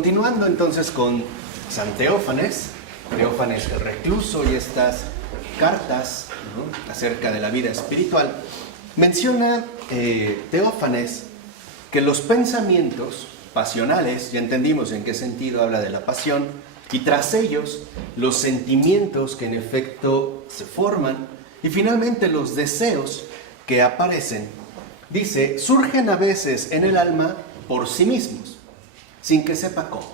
Continuando entonces con San Teófanes el recluso y estas cartas, ¿no?, acerca de la vida espiritual, menciona Teófanes que los pensamientos pasionales, ya entendimos en qué sentido habla de la pasión, y tras ellos los sentimientos que en efecto se forman, y finalmente los deseos que aparecen, dice, surgen a veces en el alma por sí mismos, sin que sepa cómo,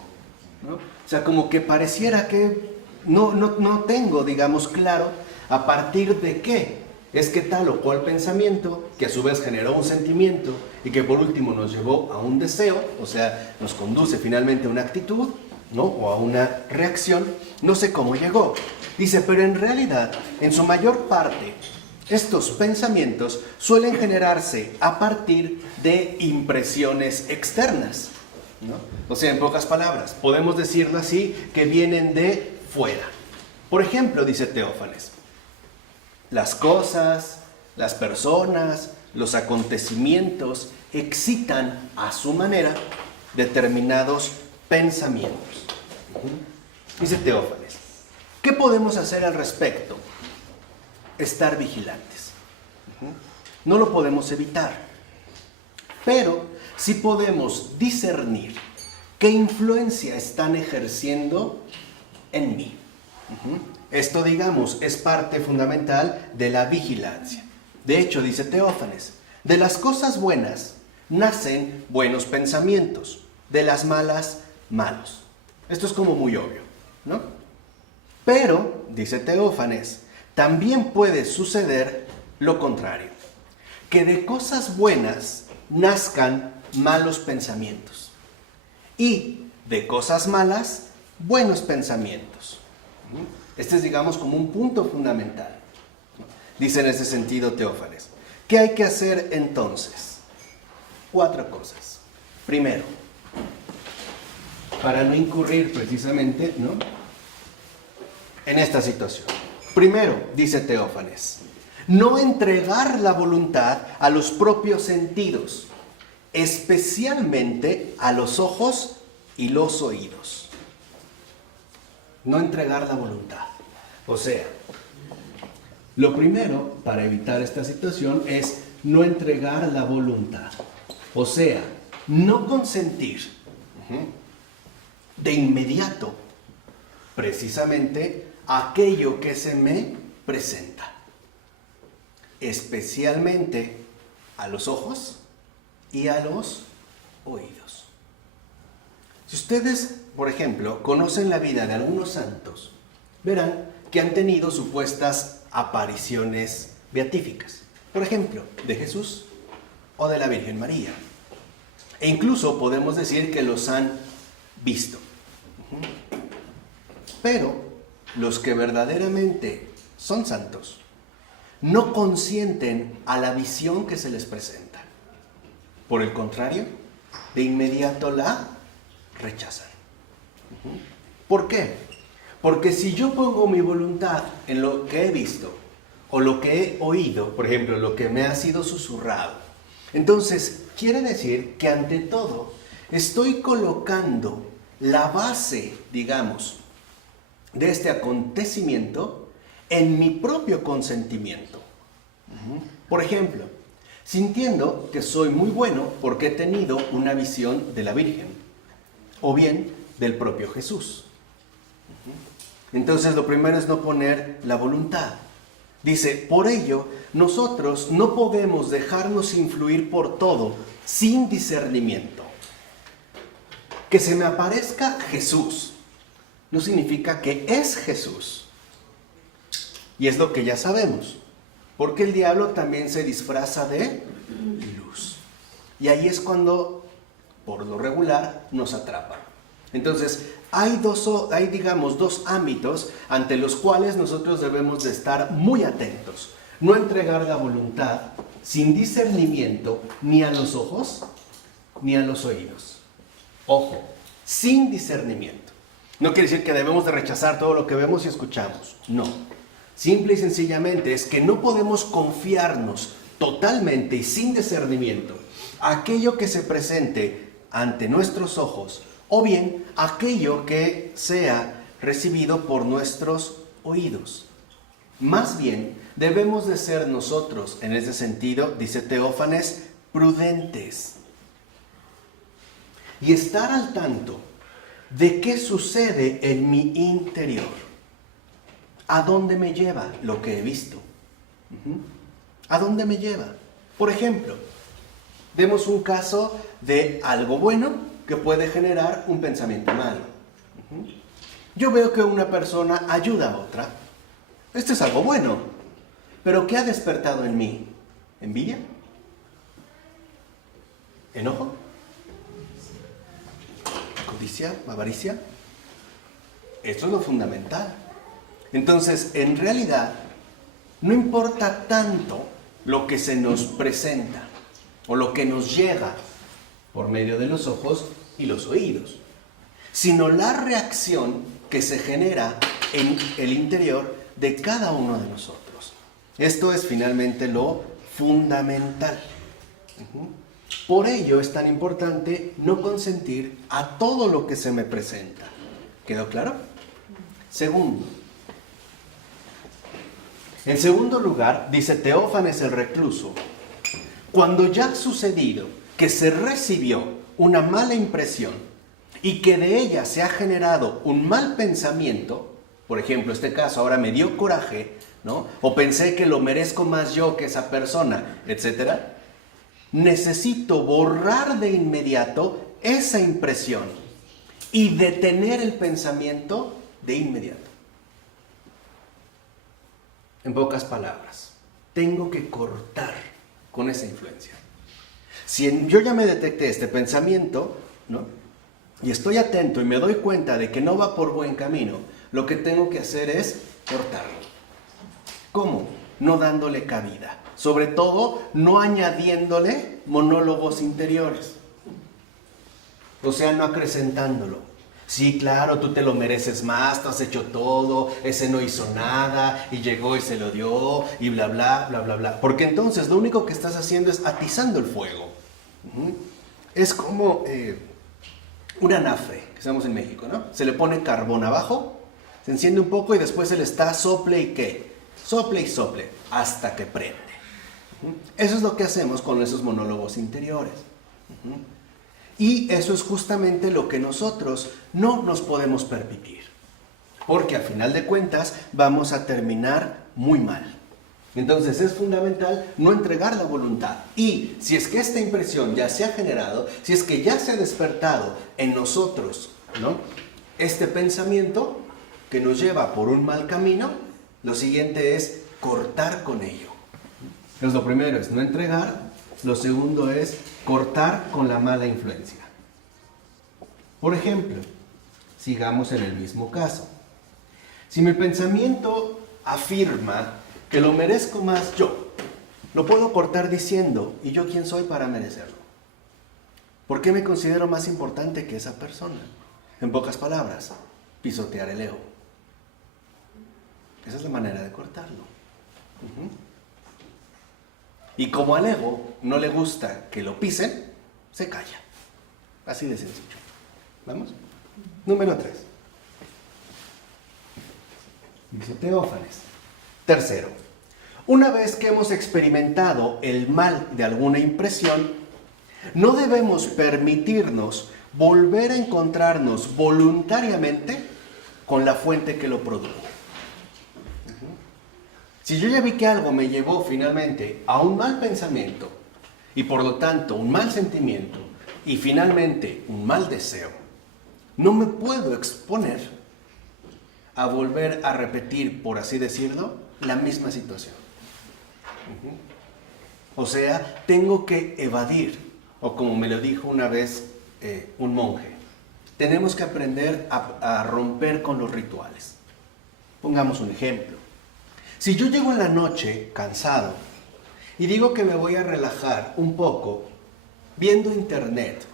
¿no? O sea, como que pareciera que no tengo, digamos, claro a partir de qué es que tal o cual pensamiento, que a su vez generó un sentimiento y que por último nos llevó a un deseo, o sea, nos conduce finalmente a una actitud, ¿no?, o a una reacción, no sé cómo llegó. Dice, pero en realidad, en su mayor parte, estos pensamientos suelen generarse a partir de impresiones externas, ¿no? O sea, en pocas palabras, podemos decirlo así, que vienen de fuera. Por ejemplo, dice Teófanes, las cosas, las personas, los acontecimientos excitan a su manera determinados pensamientos. Dice Teófanes, ¿qué podemos hacer al respecto? Estar vigilantes. No lo podemos evitar, pero sí podemos discernir qué influencia están ejerciendo en mí. Esto, digamos, es parte fundamental de la vigilancia. De hecho, dice Teófanes, de las cosas buenas nacen buenos pensamientos, de las malas, malos. Esto es como muy obvio, ¿no? Pero, dice Teófanes, también puede suceder lo contrario, que de cosas buenas nazcan malos pensamientos y de cosas malas, buenos pensamientos. Este es, digamos, como un punto fundamental. Dice en ese sentido Teófanes, ¿qué hay que hacer entonces? 4 cosas. Primero, para no incurrir precisamente, ¿no?, en esta situación. Primero, dice Teófanes, no entregar la voluntad a los propios sentidos, especialmente a los ojos y los oídos. No entregar la voluntad. O sea, lo primero para evitar esta situación es no entregar la voluntad. O sea, no consentir de inmediato precisamente aquello que se me presenta, especialmente a los ojos y a los oídos. Si ustedes, por ejemplo, conocen la vida de algunos santos, verán que han tenido supuestas apariciones beatíficas. Por ejemplo, de Jesús o de la Virgen María. E incluso podemos decir que los han visto. Pero los que verdaderamente son santos no consienten a la visión que se les presenta. Por el contrario, de inmediato la rechazan. ¿Por qué? Porque si yo pongo mi voluntad en lo que he visto o lo que he oído, por ejemplo, lo que me ha sido susurrado, entonces quiere decir que ante todo estoy colocando la base, digamos, de este acontecimiento en mi propio consentimiento. Por ejemplo, sintiendo que soy muy bueno porque he tenido una visión de la Virgen o bien del propio Jesús. Entonces lo primero es no poner la voluntad. Dice, por ello, nosotros no podemos dejarnos influir por todo sin discernimiento. Que se me aparezca Jesús no significa que es Jesús. Y es lo que ya sabemos. Porque el diablo también se disfraza de luz. Y ahí es cuando, por lo regular, nos atrapa. Entonces, hay digamos, dos ámbitos ante los cuales nosotros debemos de estar muy atentos. No entregar la voluntad sin discernimiento ni a los ojos ni a los oídos. Ojo, sin discernimiento. No quiere decir que debemos de rechazar todo lo que vemos y escuchamos. No. Simple y sencillamente es que no podemos confiarnos totalmente y sin discernimiento a aquello que se presente ante nuestros ojos o bien aquello que sea recibido por nuestros oídos. Más bien, debemos de ser nosotros, en ese sentido, dice Teófanes, prudentes. Y estar al tanto de qué sucede en mi interior. ¿A dónde me lleva lo que he visto? ¿A dónde me lleva? Por ejemplo, demos un caso de algo bueno que puede generar un pensamiento malo. Yo veo que una persona ayuda a otra. Esto es algo bueno. Pero ¿qué ha despertado en mí? ¿Envidia? ¿Enojo? ¿Codicia? ¿Avaricia? Esto es lo fundamental. Entonces, en realidad, no importa tanto lo que se nos presenta o lo que nos llega por medio de los ojos y los oídos, sino la reacción que se genera en el interior de cada uno de nosotros. Esto es finalmente lo fundamental. Por ello es tan importante no consentir a todo lo que se me presenta. ¿Quedó claro? Segundo, en segundo lugar, dice Teófanes el recluso, cuando ya ha sucedido que se recibió una mala impresión y que de ella se ha generado un mal pensamiento, por ejemplo, este caso ahora me dio coraje, ¿no? O pensé que lo merezco más yo que esa persona, etc. Necesito borrar de inmediato esa impresión y detener el pensamiento de inmediato. En pocas palabras, tengo que cortar con esa influencia. Si yo ya me detecté este pensamiento, ¿no? Y estoy atento y me doy cuenta de que no va por buen camino, lo que tengo que hacer es cortarlo. ¿Cómo? No dándole cabida. Sobre todo, no añadiéndole monólogos interiores. O sea, no acrecentándolo. Sí, claro, tú te lo mereces más, tú has hecho todo, ese no hizo nada, y llegó y se lo dio, y bla, bla, bla, bla, bla. Porque entonces lo único que estás haciendo es atizando el fuego. Es como un anafre, que estamos en México, ¿no? Se le pone carbón abajo, se enciende un poco y después se le está sople y ¿qué? Sople y sople, hasta que prende. Eso es lo que hacemos con esos monólogos interiores. Y eso es justamente lo que nosotros no nos podemos permitir. Porque al final de cuentas vamos a terminar muy mal. Entonces es fundamental no entregar la voluntad. Y si es que esta impresión ya se ha generado, si es que ya se ha despertado en nosotros, ¿no? Este pensamiento que nos lleva por un mal camino, lo siguiente es cortar con ello. Entonces lo primero es no entregar, lo segundo es cortar con la mala influencia. Por ejemplo, sigamos en el mismo caso. Si mi pensamiento afirma que lo merezco más yo, lo puedo cortar diciendo, ¿y yo quién soy para merecerlo? ¿Por qué me considero más importante que esa persona? En pocas palabras, pisotear el ego. Esa es la manera de cortarlo. Y como al ego no le gusta que lo pisen, se calla. Así de sencillo. ¿Vamos? Número 3. Dice Teófanes. Tercero, una vez que hemos experimentado el mal de alguna impresión, no debemos permitirnos volver a encontrarnos voluntariamente con la fuente que lo produjo. Si yo ya vi que algo me llevó finalmente a un mal pensamiento y por lo tanto un mal sentimiento y finalmente un mal deseo, no me puedo exponer a volver a repetir, por así decirlo, la misma situación. O sea, tengo que evadir, o como me lo dijo una vez un monje, tenemos que aprender a romper con los rituales. Pongamos un ejemplo. Si yo llego en la noche cansado y digo que me voy a relajar un poco viendo internet,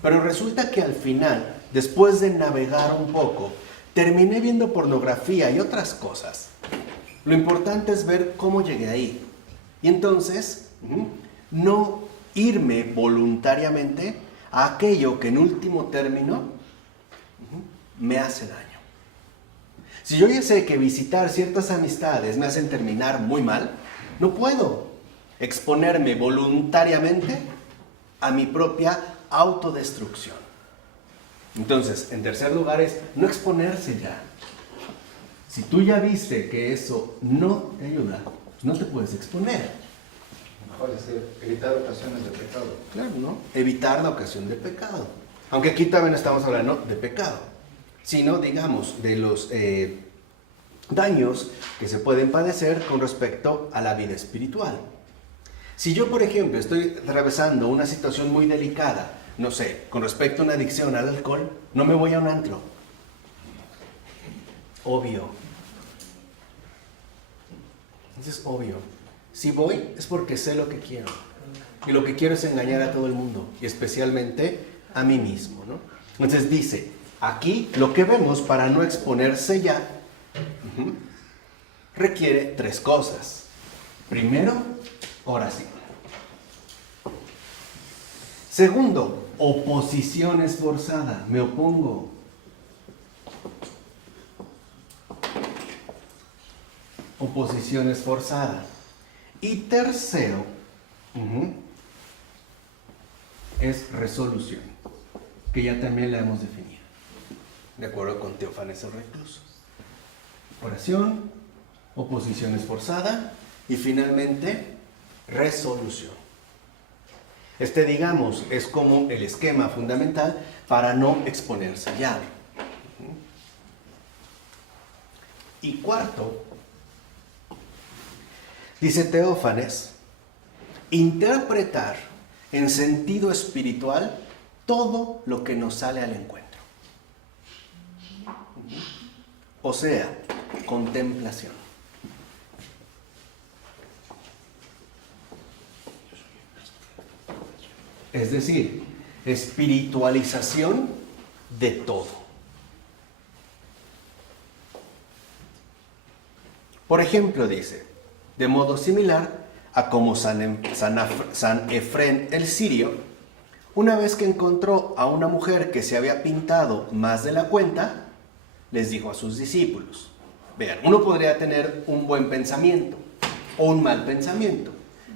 pero resulta que al final, después de navegar un poco, terminé viendo pornografía y otras cosas. Lo importante es ver cómo llegué ahí. Y entonces, no irme voluntariamente a aquello que en último término me hace daño. Si yo ya sé que visitar ciertas amistades me hacen terminar muy mal, no puedo exponerme voluntariamente a mi propia autodestrucción. Entonces, en tercer lugar es no exponerse ya. Si tú ya viste que eso no te ayuda, pues no te puedes exponer. Mejor es evitar ocasiones de pecado. Claro, ¿no? Evitar la ocasión de pecado. Aunque aquí también no estamos hablando de pecado, sino, digamos, de los daños que se pueden padecer con respecto a la vida espiritual. Si yo, por ejemplo, estoy atravesando una situación muy delicada, no sé, con respecto a una adicción al alcohol, no me voy a un antro. Obvio. Eso es obvio. Si voy es porque sé lo que quiero. Y lo que quiero es engañar a todo el mundo, y especialmente a mí mismo, ¿no? Entonces dice, aquí lo que vemos para no exponerse ya, requiere tres cosas. Primero, oración. Segundo, oposición esforzada. Me opongo. Oposición esforzada. Y tercero, es resolución, que ya también la hemos definido, de acuerdo con Teófanes el Recluso. Oración, oposición esforzada y finalmente resolución. Digamos, es como el esquema fundamental para no exponerse ya. Y cuarto, dice Teófanes, interpretar en sentido espiritual todo lo que nos sale al encuentro. O sea, contemplación. Es decir, espiritualización de todo. Por ejemplo, dice, de modo similar a como San Efrén el Sirio, una vez que encontró a una mujer que se había pintado más de la cuenta, les dijo a sus discípulos. Vean, uno podría tener un buen pensamiento o un mal pensamiento.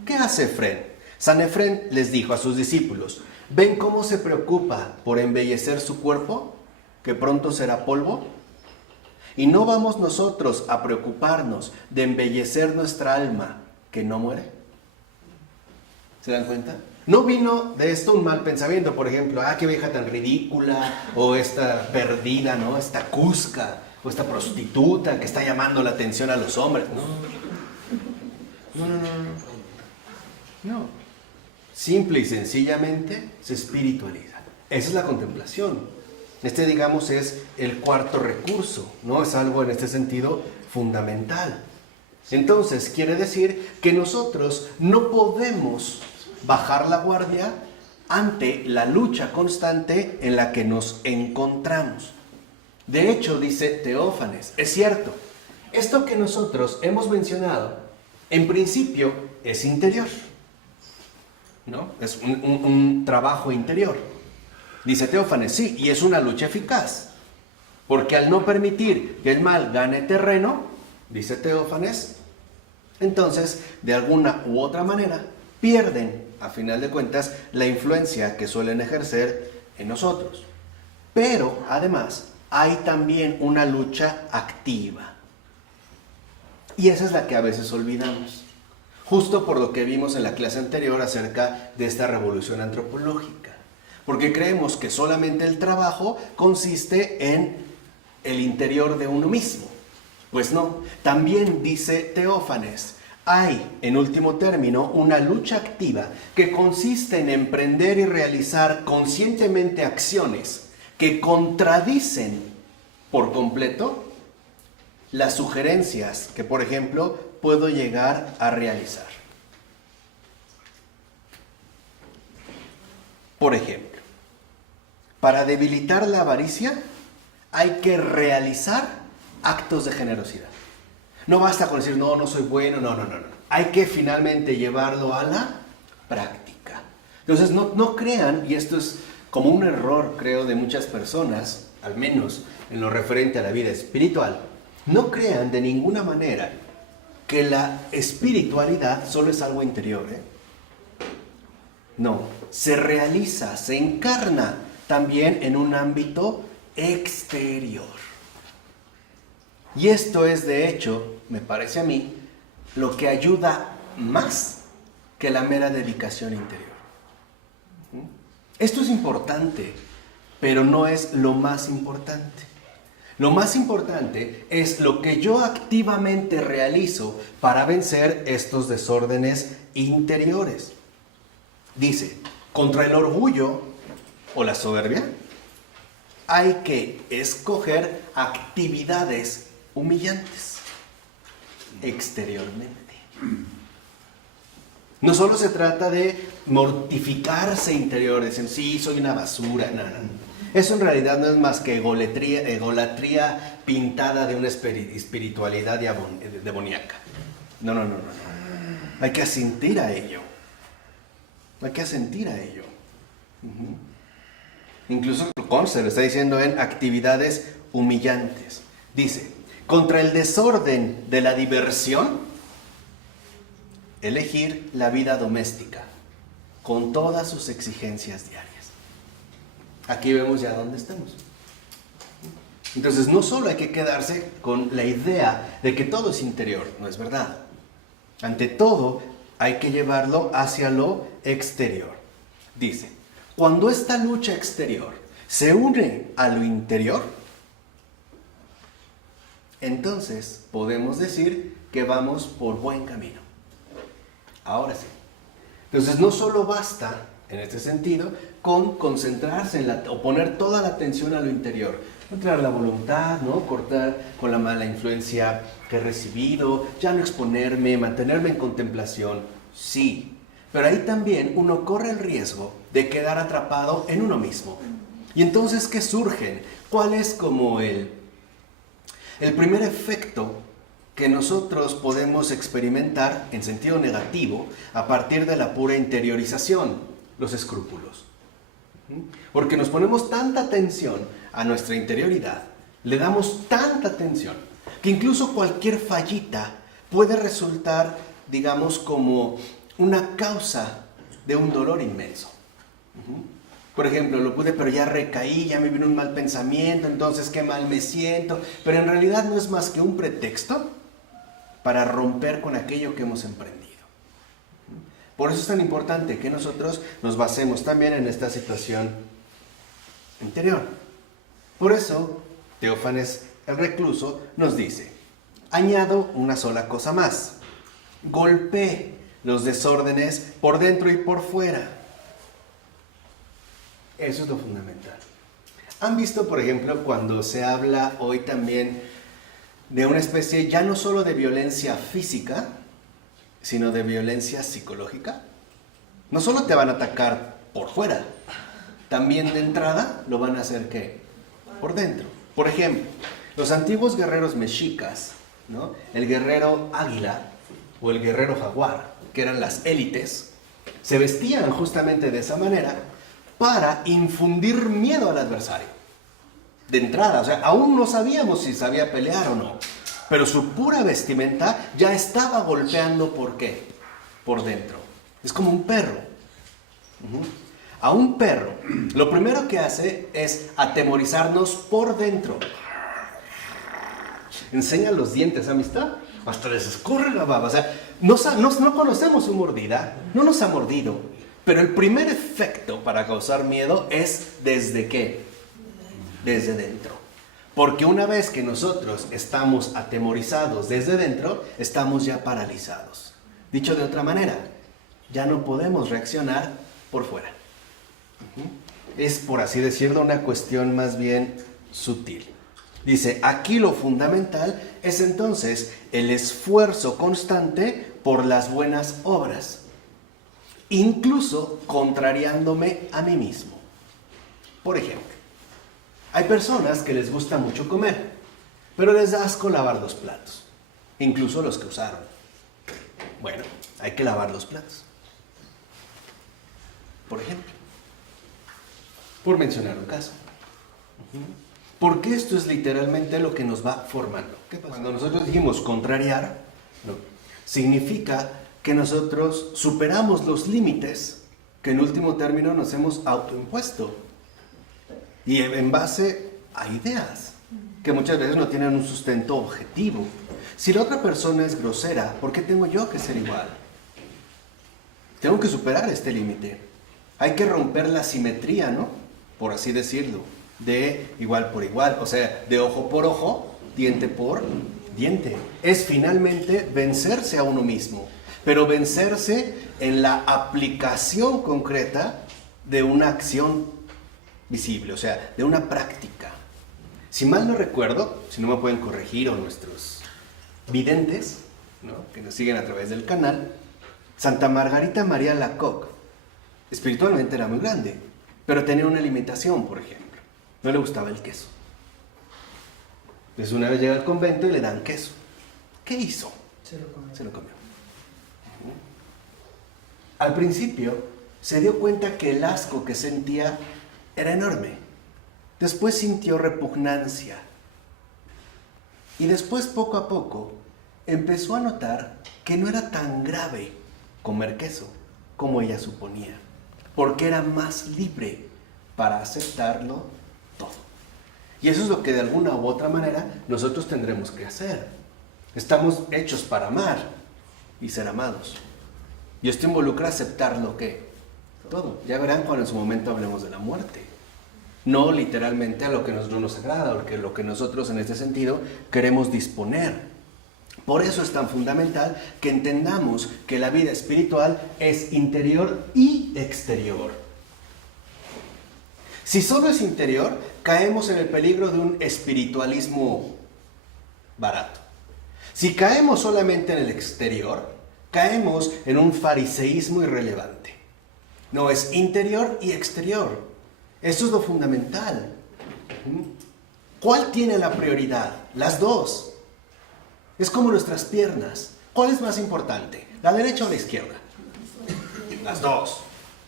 ¿Qué hace Efrén? San Efrén les dijo a sus discípulos, ¿ven cómo se preocupa por embellecer su cuerpo, que pronto será polvo? ¿Y no vamos nosotros a preocuparnos de embellecer nuestra alma, que no muere? ¿Se dan cuenta? No vino de esto un mal pensamiento, por ejemplo, qué vieja tan ridícula, o esta perdida, ¿no? Esta cusca, o esta prostituta que está llamando la atención a los hombres. No. Simple y sencillamente se espiritualiza. Esa es la contemplación. Digamos, es el cuarto recurso, ¿no? Es algo en este sentido fundamental. Entonces, quiere decir que nosotros no podemos bajar la guardia ante la lucha constante en la que nos encontramos. De hecho, dice Teófanes, es cierto, esto que nosotros hemos mencionado, en principio, es interior, ¿no? Es un trabajo interior. Dice Teófanes, sí, y es una lucha eficaz, porque al no permitir que el mal gane terreno, dice Teófanes, entonces, de alguna u otra manera, pierden, a final de cuentas, la influencia que suelen ejercer en nosotros. Pero, además, hay también una lucha activa. Y esa es la que a veces olvidamos. Justo por lo que vimos en la clase anterior acerca de esta revolución antropológica. Porque creemos que solamente el trabajo consiste en el interior de uno mismo. Pues no, también dice Teófanes, hay, en último término, una lucha activa que consiste en emprender y realizar conscientemente acciones que contradicen por completo las sugerencias que, por ejemplo, puedo llegar a realizar. Por ejemplo, para debilitar la avaricia hay que realizar actos de generosidad. No basta con decir, no soy bueno, no. Hay que finalmente llevarlo a la práctica. Entonces, no crean, y esto es como un error, creo, de muchas personas, al menos en lo referente a la vida espiritual, no crean de ninguna manera que la espiritualidad solo es algo interior, ¿eh? No, se realiza, se encarna también en un ámbito exterior. Y esto es, de hecho, me parece a mí, lo que ayuda más que la mera dedicación interior. Esto es importante, pero no es lo más importante. Lo más importante es lo que yo activamente realizo para vencer estos desórdenes interiores. Dice, contra el orgullo o la soberbia, hay que escoger actividades humillantes exteriormente. No solo se trata de mortificarse interior, decir, sí, soy una basura, no. Eso en realidad no es más que egolatría pintada de una espiritualidad demoníaca. No. Hay que asentir a ello. Incluso Conce lo está diciendo en actividades humillantes. Dice, contra el desorden de la diversión, elegir la vida doméstica con todas sus exigencias diarias. Aquí vemos ya dónde estamos. Entonces, no solo hay que quedarse con la idea de que todo es interior, no es verdad. Ante todo, hay que llevarlo hacia lo exterior. Dice, cuando esta lucha exterior se une a lo interior, entonces podemos decir que vamos por buen camino. Ahora sí. Entonces, no solo basta, en este sentido, con concentrarse o poner toda la atención a lo interior. Controlar la voluntad, ¿no? Cortar con la mala influencia que he recibido, ya no exponerme, mantenerme en contemplación. Sí, pero ahí también uno corre el riesgo de quedar atrapado en uno mismo. Y entonces, ¿qué surgen? ¿Cuál es como el primer efecto que nosotros podemos experimentar en sentido negativo a partir de la pura interiorización? Los escrúpulos. Porque nos ponemos tanta atención a nuestra interioridad, le damos tanta atención, que incluso cualquier fallita puede resultar, digamos, como una causa de un dolor inmenso. Por ejemplo, pero ya recaí, ya me vino un mal pensamiento, entonces qué mal me siento. Pero en realidad no es más que un pretexto para romper con aquello que hemos emprendido. Por eso es tan importante que nosotros nos basemos también en esta situación interior. Por eso, Teófanes el recluso nos dice, añado una sola cosa más, golpee los desórdenes por dentro y por fuera. Eso es lo fundamental. ¿Han visto, por ejemplo, cuando se habla hoy también de una especie ya no solo de violencia física, sino de violencia psicológica? No solo te van a atacar por fuera, también de entrada lo van a hacer ¿qué? Por dentro. Por ejemplo, los antiguos guerreros mexicas, ¿no? El guerrero águila o el guerrero jaguar, que eran las élites, se vestían justamente de esa manera para infundir miedo al adversario. De entrada, o sea, aún no sabíamos si sabía pelear o no, pero su pura vestimenta ya estaba golpeando, ¿por qué? Por dentro. Es como un perro. A un perro, lo primero que hace es atemorizarnos por dentro. Enseña los dientes, amistad, hasta les escurre la baba. O sea, no conocemos su mordida, no nos ha mordido, pero el primer efecto para causar miedo es ¿desde qué? Desde dentro. Porque una vez que nosotros estamos atemorizados desde dentro, estamos ya paralizados. Dicho de otra manera, ya no podemos reaccionar por fuera. Es, por así decirlo, una cuestión más bien sutil. Dice, aquí lo fundamental es entonces el esfuerzo constante por las buenas obras, incluso contrariándome a mí mismo. Por ejemplo, hay personas que les gusta mucho comer, pero les da asco lavar los platos, incluso los que usaron. Bueno, hay que lavar los platos. Por ejemplo, por mencionar un caso. Porque esto es literalmente lo que nos va formando. ¿Qué pasa? Cuando nosotros dijimos contrariar, no, significa que nosotros superamos los límites que en último término nos hemos autoimpuesto. Y en base a ideas que muchas veces no tienen un sustento objetivo. Si la otra persona es grosera, ¿por qué tengo yo que ser igual? Tengo que superar este límite. Hay que romper la simetría, ¿no? Por así decirlo. De igual por igual, o sea, de ojo por ojo, diente por diente. Es finalmente vencerse a uno mismo, pero vencerse en la aplicación concreta de una acción visible, o sea, de una práctica. Si mal no recuerdo, si no me pueden corregir o nuestros videntes, ¿no?, que nos siguen a través del canal, Santa Margarita María Alacoque espiritualmente era muy grande, pero tenía una limitación, por ejemplo. No le gustaba el queso. Entonces una vez llega al convento y le dan queso. ¿Qué hizo? Se lo comió. Al principio se dio cuenta que el asco que sentía era enorme. Después sintió repugnancia. Y después, poco a poco, empezó a notar que no era tan grave comer queso como ella suponía, porque era más libre para aceptarlo todo. Y eso es lo que de alguna u otra manera nosotros tendremos que hacer. Estamos hechos para amar y ser amados. Y esto involucra aceptar lo que todo. Ya verán cuando en su momento hablemos de la muerte. No literalmente a lo que no nos agrada, o lo que nosotros en este sentido queremos disponer. Por eso es tan fundamental que entendamos que la vida espiritual es interior y exterior. Si solo es interior, caemos en el peligro de un espiritualismo barato. Si caemos solamente en el exterior, caemos en un fariseísmo irrelevante. No, es interior y exterior. Eso es lo fundamental. ¿Cuál tiene la prioridad? Las dos. Es como nuestras piernas. ¿Cuál es más importante? ¿La derecha o la izquierda? Las dos.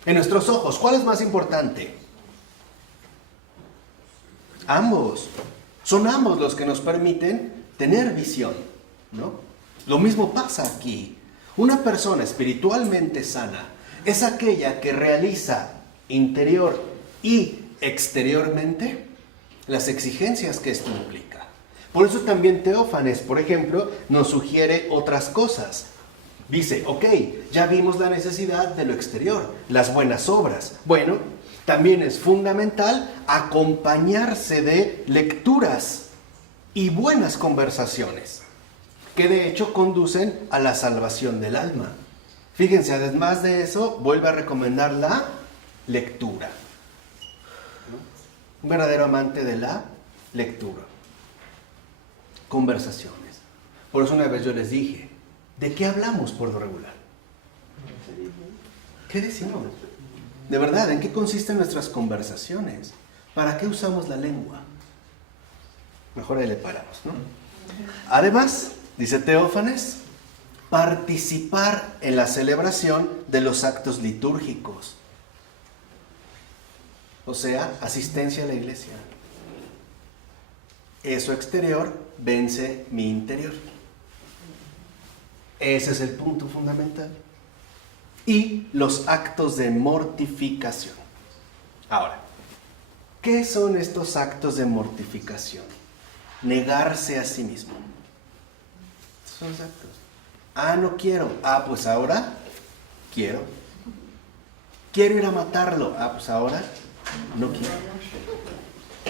En nuestros ojos, ¿cuál es más importante? Ambos. Son ambos los que nos permiten tener visión, ¿no? Lo mismo pasa aquí. Una persona espiritualmente sana es aquella que realiza interior y exteriormente las exigencias que esto implica. Por eso también Teófanes, por ejemplo, nos sugiere otras cosas. Dice, ok, ya vimos la necesidad de lo exterior, las buenas obras. Bueno, también es fundamental acompañarse de lecturas y buenas conversaciones, que de hecho conducen a la salvación del alma. Fíjense, además de eso, vuelve a recomendar la lectura. Un verdadero amante de la lectura. Conversaciones. Por eso una vez yo les dije, ¿de qué hablamos por lo regular? ¿Qué decimos? De verdad, ¿en qué consisten nuestras conversaciones? ¿Para qué usamos la lengua? Mejor ahí le paramos, ¿no? Además, dice Teófanes, participar en la celebración de los actos litúrgicos. O sea, asistencia a la iglesia. Eso exterior vence mi interior. Ese es el punto fundamental. Y los actos de mortificación. Ahora, ¿qué son estos actos de mortificación? Negarse a sí mismo. Son los actos. Ah, no quiero. Ah, pues ahora quiero. Quiero ir a matarlo. Ah, pues ahora no quiero.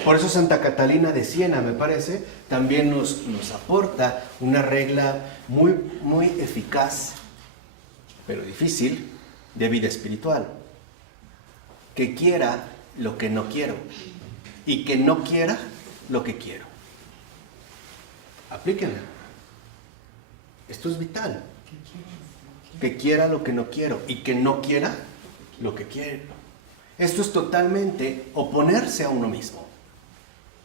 Por eso Santa Catalina de Siena, me parece, también nos aporta una regla muy, muy eficaz, pero difícil, de vida espiritual. Que quiera lo que no quiero y que no quiera lo que quiero. Aplíquenla. Esto es vital. Que quiera lo que no quiero y que no quiera lo que quiero. Esto es totalmente oponerse a uno mismo.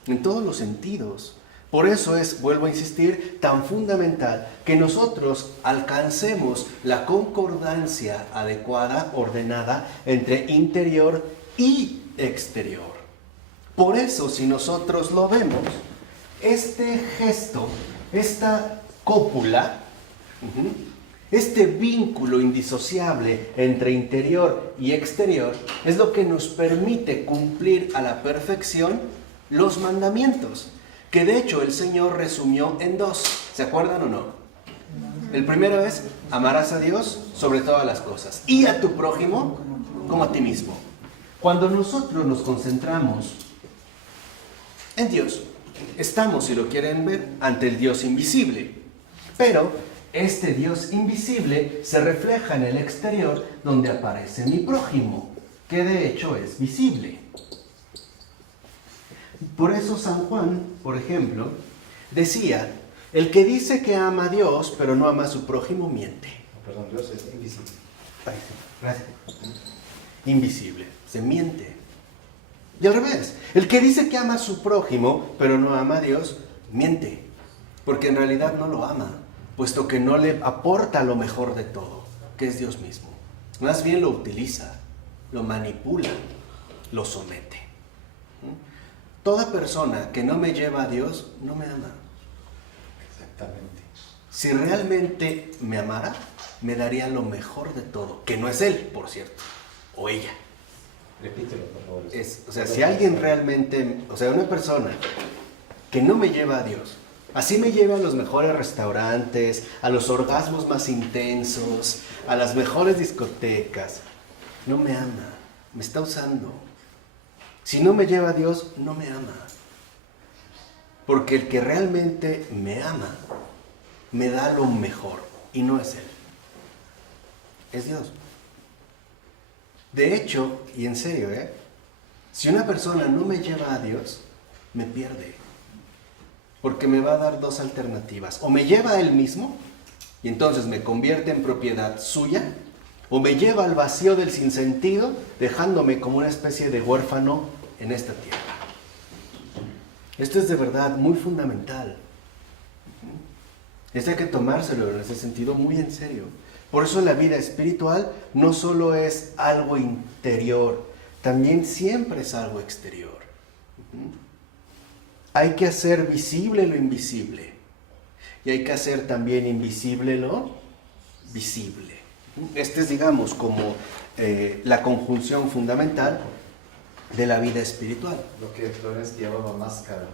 En todos los sentidos. Por eso es, vuelvo a insistir, tan fundamental que nosotros alcancemos la concordancia adecuada, ordenada, entre interior y exterior. Por eso, si nosotros lo vemos, este gesto, esta cópula, este vínculo indisociable entre interior y exterior, es lo que nos permite cumplir a la perfección los mandamientos, que de hecho el Señor resumió en 2. ¿Se acuerdan o no? El primero es: amarás a Dios sobre todas las cosas y a tu prójimo como a ti mismo. Cuando nosotros nos concentramos en Dios, estamos, si lo quieren ver, ante el Dios invisible. Pero este Dios invisible se refleja en el exterior, donde aparece mi prójimo, que de hecho es visible. Por eso San Juan, por ejemplo, decía: el que dice que ama a Dios, pero no ama a su prójimo, miente. Perdón, Dios es invisible. Gracias. Invisible, se miente. Y al revés, el que dice que ama a su prójimo, pero no ama a Dios, miente. Porque en realidad no lo ama, puesto que no le aporta lo mejor de todo, que es Dios mismo. Más bien lo utiliza, lo manipula, lo somete. Toda persona que no me lleva a Dios, no me ama. Exactamente. Si realmente me amara, me daría lo mejor de todo, que no es él, por cierto, o ella. Repítelo, por favor. Si alguien realmente, una persona que no me lleva a Dios, así me lleva a los mejores restaurantes, a los orgasmos más intensos, a las mejores discotecas, no me ama, me está usando. Si no me lleva a Dios, no me ama. Porque el que realmente me ama, me da lo mejor, y no es él, es Dios. De hecho, y en serio, si una persona no me lleva a Dios, me pierde. Porque me va a dar 2 alternativas: o me lleva a él mismo, y entonces me convierte en propiedad suya, o me lleva al vacío del sinsentido, dejándome como una especie de huérfano en esta tierra. Esto es de verdad muy fundamental. Esto hay que tomárselo en ese sentido muy en serio. Por eso la vida espiritual no solo es algo interior, también siempre es algo exterior. Hay que hacer visible lo invisible, y hay que hacer también invisible lo visible. Este es, digamos, como la conjunción fundamental de la vida espiritual. Lo que Florence llamaba máscara.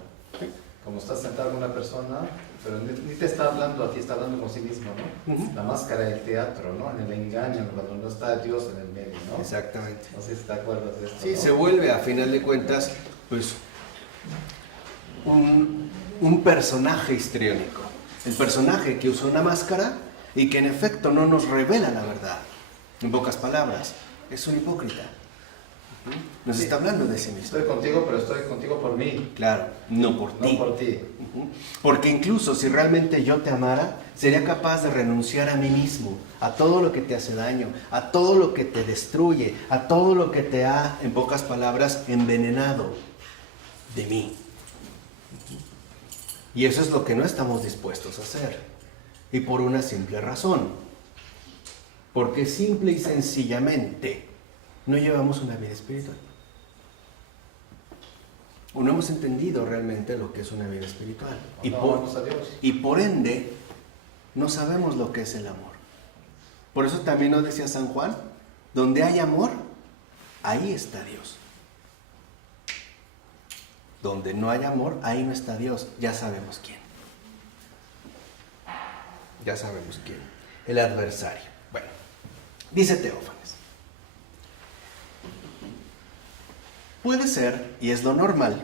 Como está sentado con una persona, pero ni te está hablando a ti, está hablando con sí mismo, ¿no? La máscara del teatro, ¿no? En el engaño, cuando no está Dios en el medio, ¿no? Exactamente. No sé si te acuerdas de esto. Sí, ¿no? se vuelve, a final de cuentas, pues, un personaje histriónico. El personaje que usa una máscara y que en efecto no nos revela la verdad. En pocas palabras, es un hipócrita. Nos está hablando de sí mismo. Estoy contigo, pero estoy contigo por mí. Claro, no por ti. No por ti. Porque incluso si realmente yo te amara, sería capaz de renunciar a mí mismo, a todo lo que te hace daño, a todo lo que te destruye, a todo lo que te ha, en pocas palabras, envenenado de mí. Y eso es lo que no estamos dispuestos a hacer. Y por una simple razón. Porque simple y sencillamente no llevamos una vida espiritual. O no hemos entendido realmente lo que es una vida espiritual. Y por ende, no sabemos lo que es el amor. Por eso también nos decía San Juan: donde hay amor, ahí está Dios. Donde no hay amor, ahí no está Dios. Ya sabemos quién. Ya sabemos quién. El adversario. Bueno, dice Teófanes: puede ser, y es lo normal,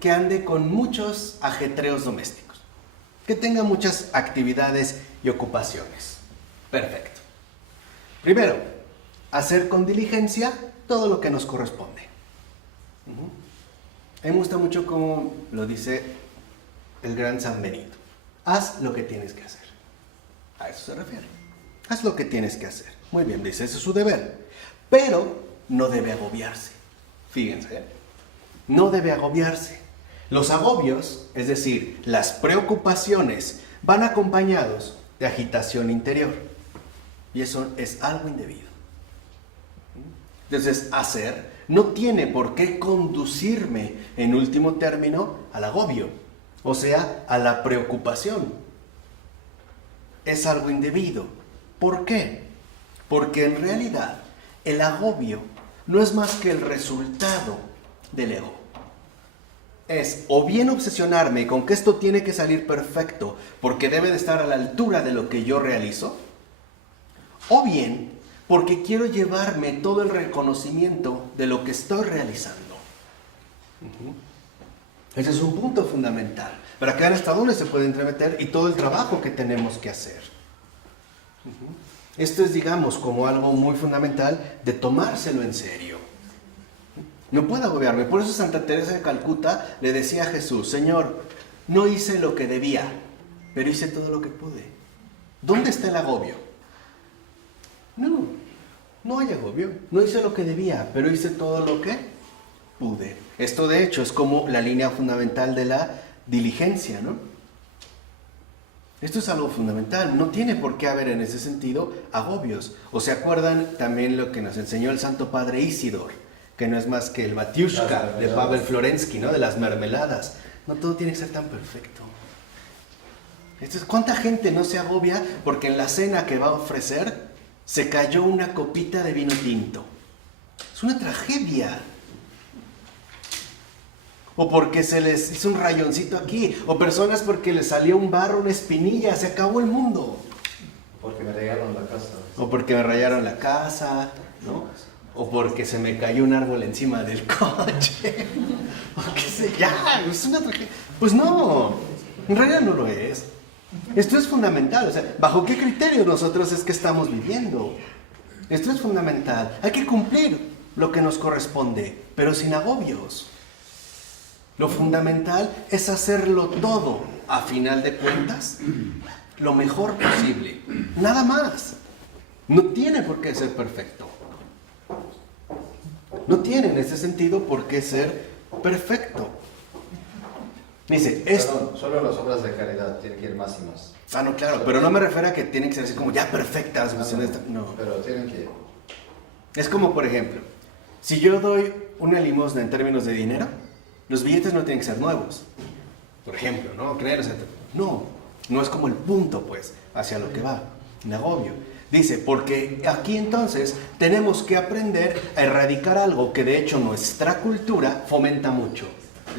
que ande con muchos ajetreos domésticos, que tenga muchas actividades y ocupaciones. Perfecto. Primero, hacer con diligencia todo lo que nos corresponde. A mí me gusta mucho como lo dice el gran San Benito: haz lo que tienes que hacer. A eso se refiere. Haz lo que tienes que hacer. Muy bien, dice, ese es su deber. Pero no debe agobiarse. Fíjense, no debe agobiarse. Los agobios, es decir, las preocupaciones, van acompañados de agitación interior. Y eso es algo indebido. Entonces, hacer no tiene por qué conducirme, en último término, al agobio, o sea, a la preocupación. Es algo indebido. ¿Por qué? Porque en realidad el agobio no es más que el resultado del ego. Es o bien obsesionarme con que esto tiene que salir perfecto porque debe de estar a la altura de lo que yo realizo, o bien porque quiero llevarme todo el reconocimiento de lo que estoy realizando. Ese es un punto fundamental para que vean hasta dónde se puede entremeter y todo el trabajo que tenemos que hacer. Esto es, digamos, como algo muy fundamental de tomárselo en serio. No puedo agobiarme. Por eso Santa Teresa de Calcuta le decía a Jesús: Señor, no hice lo que debía, pero hice todo lo que pude. ¿Dónde está el agobio? No hay agobio. No hice lo que debía, pero hice todo lo que pude. Esto, de hecho, es como la línea fundamental de la diligencia, ¿no? Esto es algo fundamental. No tiene por qué haber en ese sentido agobios. ¿O se acuerdan también lo que nos enseñó el Santo Padre Isidor? Que no es más que el Batiushka de Pavel Florensky, ¿no? De las mermeladas. No todo tiene que ser tan perfecto. ¿Cuánta gente no se agobia porque en la cena que va a ofrecer se cayó una copita de vino tinto? Es una tragedia. O porque se les hizo un rayoncito aquí. O personas porque les salió un barro, una espinilla. Se acabó el mundo. Porque me rayaron la casa. O porque me rayaron la casa, ¿no? O porque se me cayó un árbol encima del coche. O qué sé, ya, es una tragedia. Pues no, en realidad no lo es. Esto es fundamental. O sea, ¿bajo qué criterios nosotros es que estamos viviendo? Esto es fundamental. Hay que cumplir lo que nos corresponde, pero sin agobios. Lo fundamental es hacerlo todo, a final de cuentas, lo mejor posible. Nada más. No tiene por qué ser perfecto. No tiene en ese sentido por qué ser perfecto. Dice, esto... Solo las obras de caridad tienen que ir más y más. Ah, no, claro, pero no me refiero a que tienen que ser así como ya perfectas. No. Pero tienen que... Es como, por ejemplo, si yo doy una limosna en términos de dinero, los billetes no tienen que ser nuevos. Por ejemplo, ¿no? No es como el punto, pues, hacia lo que va, el agobio. Dice, porque aquí entonces tenemos que aprender a erradicar algo que de hecho nuestra cultura fomenta mucho: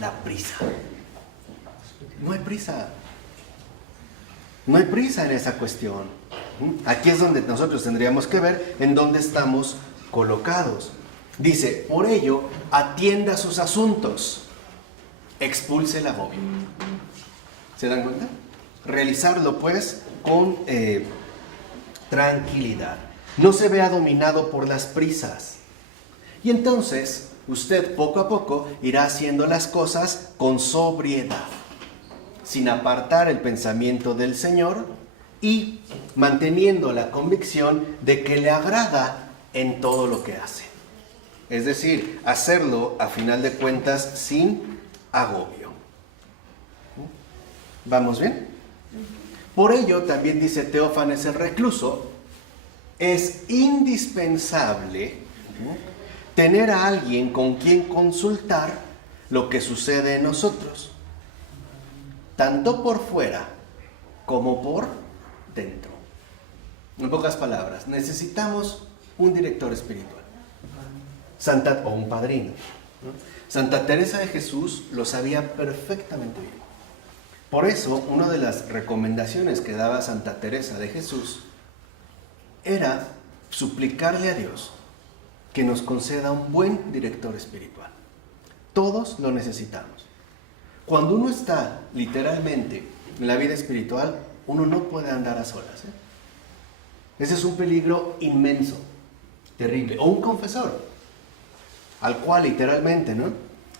la prisa. No hay prisa. No hay prisa en esa cuestión. Aquí es donde nosotros tendríamos que ver en dónde estamos colocados. Dice, por ello, atienda sus asuntos, expulse el agobio. ¿Se dan cuenta? Realizarlo, pues, con tranquilidad. No se vea dominado por las prisas. Y entonces, usted poco a poco irá haciendo las cosas con sobriedad, sin apartar el pensamiento del Señor y manteniendo la convicción de que le agrada en todo lo que hace. Es decir, hacerlo a final de cuentas sin agobio. ¿Vamos bien? Por ello, también dice Teófanes el Recluso, es indispensable tener a alguien con quien consultar lo que sucede en nosotros, tanto por fuera como por dentro. En pocas palabras, necesitamos un director espiritual, o un padrino. Santa Teresa de Jesús lo sabía perfectamente bien. Por eso, una de las recomendaciones que daba Santa Teresa de Jesús era suplicarle a Dios que nos conceda un buen director espiritual. Todos lo necesitamos. Cuando uno está literalmente en la vida espiritual, uno no puede andar a solas. Ese es un peligro inmenso, terrible. O un confesor, al cual literalmente, ¿no?,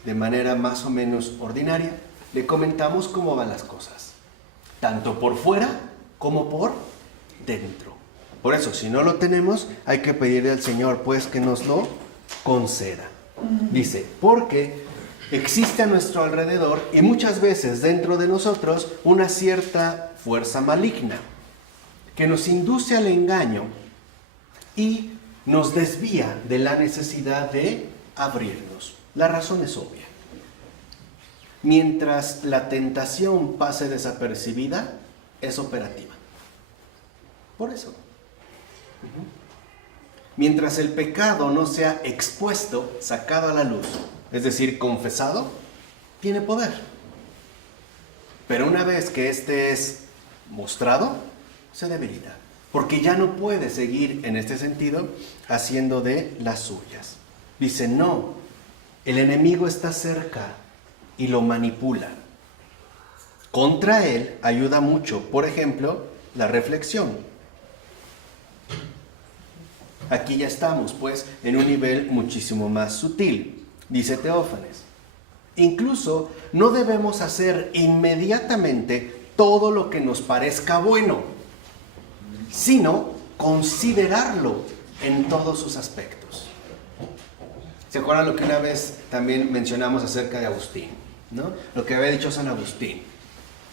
de manera más o menos ordinaria, le comentamos cómo van las cosas, tanto por fuera como por dentro. Por eso, si no lo tenemos, hay que pedirle al Señor, pues, que nos lo conceda. Dice, porque existe a nuestro alrededor y muchas veces dentro de nosotros una cierta fuerza maligna que nos induce al engaño y nos desvía de la necesidad de abrirnos? La razón es obvia. Mientras la tentación pase desapercibida, es operativa. Por eso. Mientras el pecado no sea expuesto, sacado a la luz, es decir, confesado, tiene poder. Pero una vez que este es mostrado, se debilita. Porque ya no puede seguir en este sentido haciendo de las suyas. Dice, no, el enemigo está cerca y lo manipula. Contra él ayuda mucho, por ejemplo, la reflexión. Aquí ya estamos, pues, en un nivel muchísimo más sutil, dice Teófanes. Incluso no debemos hacer inmediatamente todo lo que nos parezca bueno, sino considerarlo en todos sus aspectos. ¿Se acuerdan lo que una vez también mencionamos acerca de Agustín, ¿no? Lo que había dicho San Agustín.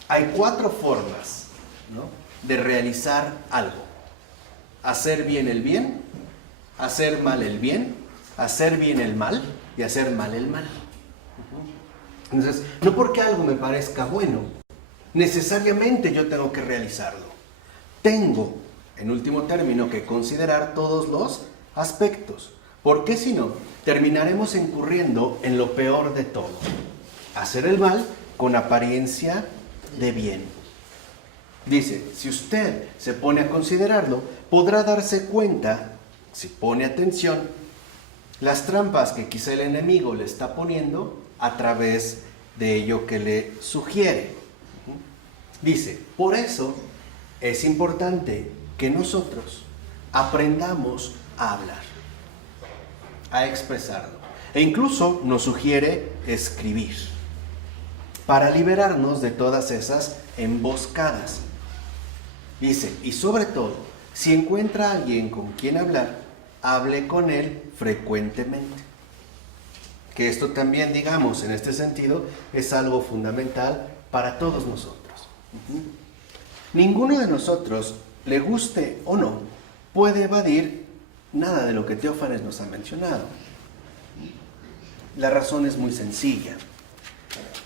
Hay 4 formas, ¿no?, de realizar algo. Hacer bien el bien, hacer mal el bien, hacer bien el mal y hacer mal el mal. Entonces, no porque algo me parezca bueno, necesariamente yo tengo que realizarlo. Tengo, en último término, que considerar todos los aspectos, porque si no, terminaremos incurriendo en lo peor de todo: hacer el mal con apariencia de bien. Dice, si usted se pone a considerarlo, podrá darse cuenta, si pone atención, las trampas que quizá el enemigo le está poniendo a través de ello que le sugiere. Dice, por eso es importante que nosotros aprendamos a hablar, a expresarlo. E incluso nos sugiere escribir, para liberarnos de todas esas emboscadas. Dice, y sobre todo, si encuentra a alguien con quien hablar, hable con él frecuentemente. Que esto también, digamos, en este sentido, es algo fundamental para todos nosotros. Ninguno de nosotros, le guste o no, puede evadir nada de lo que Teófanes nos ha mencionado. La razón es muy sencilla.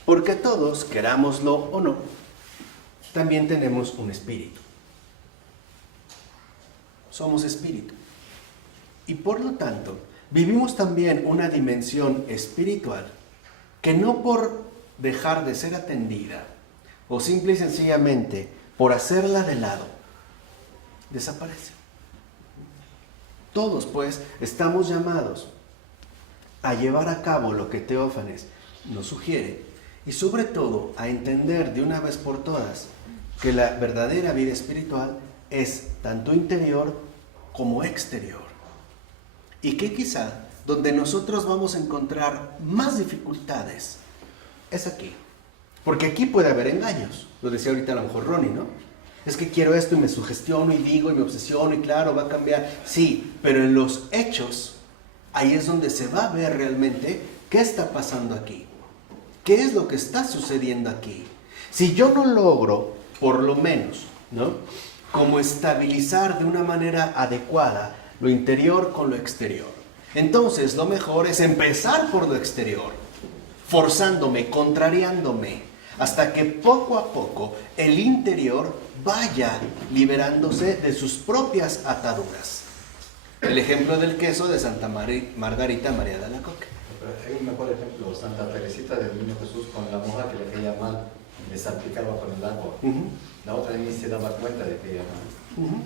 Porque todos, querámoslo o no, también tenemos un espíritu. Somos espíritu. Y por lo tanto, vivimos también una dimensión espiritual que no por dejar de ser atendida o simple y sencillamente por hacerla de lado, desaparece. Todos, pues, estamos llamados a llevar a cabo lo que Teófanes nos sugiere y sobre todo a entender de una vez por todas que la verdadera vida espiritual es tanto interior como exterior. Y que quizá donde nosotros vamos a encontrar más dificultades es aquí. Porque aquí puede haber engaños. Lo decía ahorita a lo mejor Ronnie, ¿no? Es que quiero esto y me sugestiono y digo y me obsesiono y claro, va a cambiar. Sí, pero en los hechos, ahí es donde se va a ver realmente qué está pasando aquí. ¿Qué es lo que está sucediendo aquí? Si yo no logro, por lo menos, ¿no?, como estabilizar de una manera adecuada lo interior con lo exterior, entonces lo mejor es empezar por lo exterior, forzándome, contrariándome, hasta que poco a poco el interior vaya liberándose de sus propias ataduras. El ejemplo del queso de Santa Margarita María de Alacoque. Hay un mejor ejemplo, Santa Teresita del Niño Jesús, con la monja que le caía mal, le salpicaba con el agua. La otra ni se daba cuenta de que caía mal.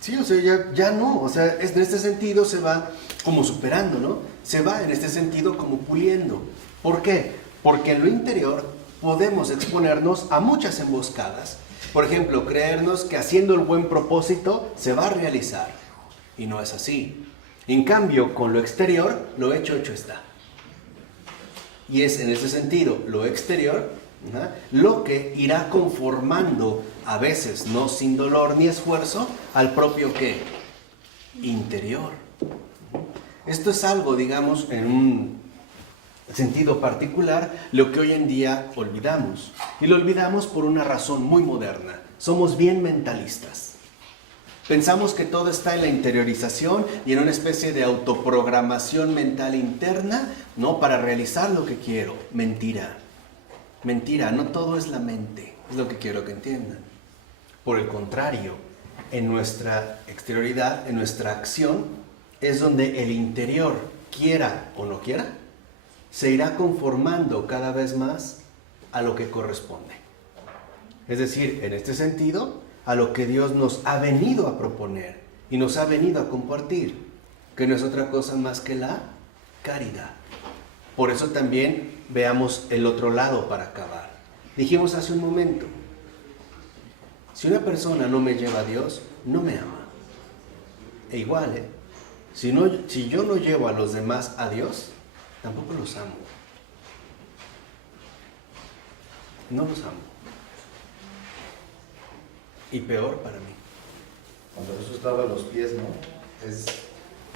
Sí, o sea, ya no, o sea, en este sentido se va como superando, ¿no? Se va en este sentido como puliendo. ¿Por qué? Porque en lo interior podemos exponernos a muchas emboscadas. Por ejemplo, creernos que haciendo el buen propósito se va a realizar. Y no es así. En cambio, con lo exterior, lo hecho está. Y es en ese sentido, lo exterior, lo que irá conformando, a veces no sin dolor ni esfuerzo, al propio ¿qué? Interior. Esto es algo, digamos, en un sentido particular, lo que hoy en día olvidamos. Y lo olvidamos por una razón muy moderna. Somos bien mentalistas. Pensamos que todo está en la interiorización y en una especie de autoprogramación mental interna, ¿no? Para realizar lo que quiero. Mentira. Mentira, no todo es la mente, es lo que quiero que entiendan. Por el contrario, en nuestra exterioridad, en nuestra acción, es donde el interior, quiera o no quiera, se irá conformando cada vez más a lo que corresponde. Es decir, en este sentido, a lo que Dios nos ha venido a proponer y nos ha venido a compartir, que no es otra cosa más que la caridad. Por eso también veamos el otro lado para acabar. Dijimos hace un momento, si una persona no me lleva a Dios, no me ama. E igual, si yo no llevo a los demás a Dios, tampoco los amo. No los amo. Y peor para mí. Cuando Jesús lava los pies, ¿no? Es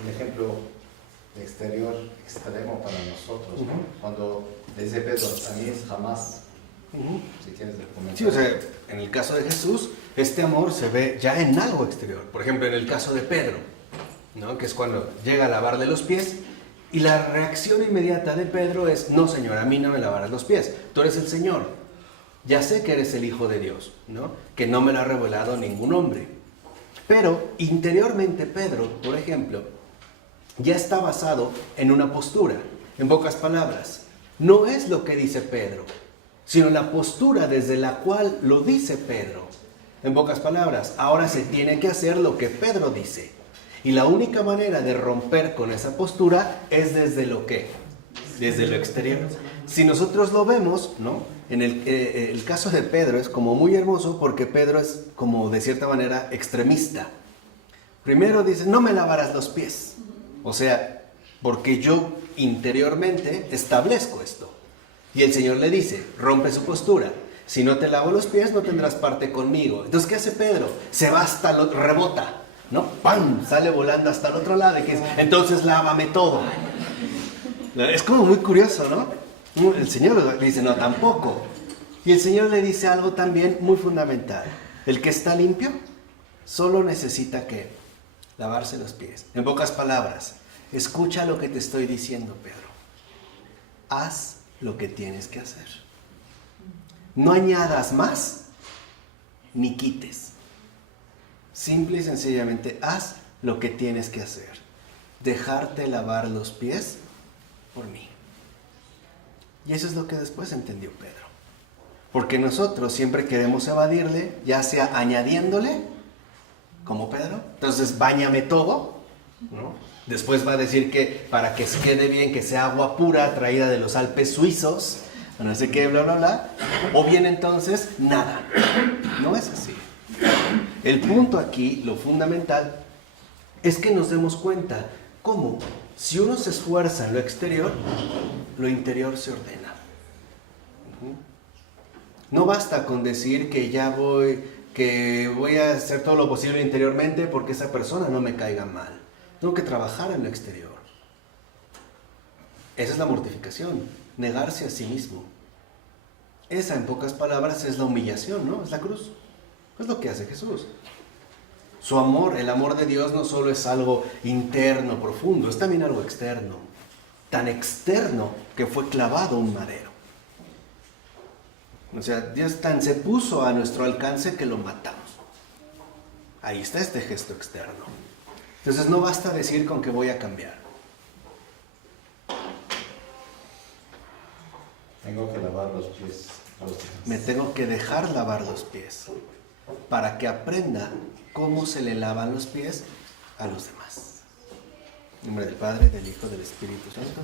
un ejemplo exterior extremo para nosotros, ¿no? Cuando le dice Pedro, a mí es jamás. Si quieres comentar. Sí, o sea, en el caso de Jesús, este amor se ve ya en algo exterior. Por ejemplo, en el caso de Pedro, ¿no? Que es cuando llega a lavarle los pies y la reacción inmediata de Pedro es, no, Señor, a mí no me lavarás los pies, tú eres el Señor. Ya sé que eres el Hijo de Dios, ¿no? Que no me lo ha revelado ningún hombre. Pero interiormente Pedro, por ejemplo, ya está basado en una postura. En pocas palabras, no es lo que dice Pedro, sino la postura desde la cual lo dice Pedro. En pocas palabras, ahora se tiene que hacer lo que Pedro dice. Y la única manera de romper con esa postura es desde lo que, desde lo exterior. Si nosotros lo vemos, ¿no? En el caso de Pedro es como muy hermoso porque Pedro es como de cierta manera extremista. Primero dice, no me lavarás los pies. O sea, porque yo interiormente establezco esto. Y el Señor le dice, rompe su postura. Si no te lavo los pies, no tendrás parte conmigo. Entonces, ¿qué hace Pedro? Se va hasta el otro, rebota, ¿no? ¡Pam! Sale volando hasta el otro lado y dice, entonces lávame todo. Es como muy curioso, ¿no? El Señor le dice, no, tampoco. Y el Señor le dice algo también muy fundamental. El que está limpio solo necesita ¿qué? Lavarse los pies. En pocas palabras, escucha lo que te estoy diciendo, Pedro. Haz lo que tienes que hacer. No añadas más ni quites. Simple y sencillamente, haz lo que tienes que hacer. Dejarte lavar los pies por mí. Y eso es lo que después entendió Pedro. Porque nosotros siempre queremos evadirle, ya sea añadiéndole, como Pedro, entonces báñame todo, ¿no? Después va a decir que para que se quede bien, que sea agua pura traída de los Alpes suizos, no sé qué, bla, bla, bla. O bien entonces, nada. No es así. El punto aquí, lo fundamental, es que nos demos cuenta cómo, si uno se esfuerza en lo exterior, lo interior se ordena. No basta con decir que voy a hacer todo lo posible interiormente porque esa persona no me caiga mal. Tengo que trabajar en lo exterior. Esa es la mortificación, negarse a sí mismo. Esa, en pocas palabras, es la humillación, ¿no? Es la cruz. Es lo que hace Jesús. Su amor, el amor de Dios no solo es algo interno, profundo, es también algo externo. Tan externo que fue clavado a un madero. O sea, Dios tan se puso a nuestro alcance que lo matamos. Ahí está este gesto externo. Entonces no basta decir con que voy a cambiar. Tengo que lavar los pies. Me tengo que dejar lavar los pies para que aprenda cómo se le lavan los pies a los demás. En nombre del Padre, del Hijo, del Espíritu Santo.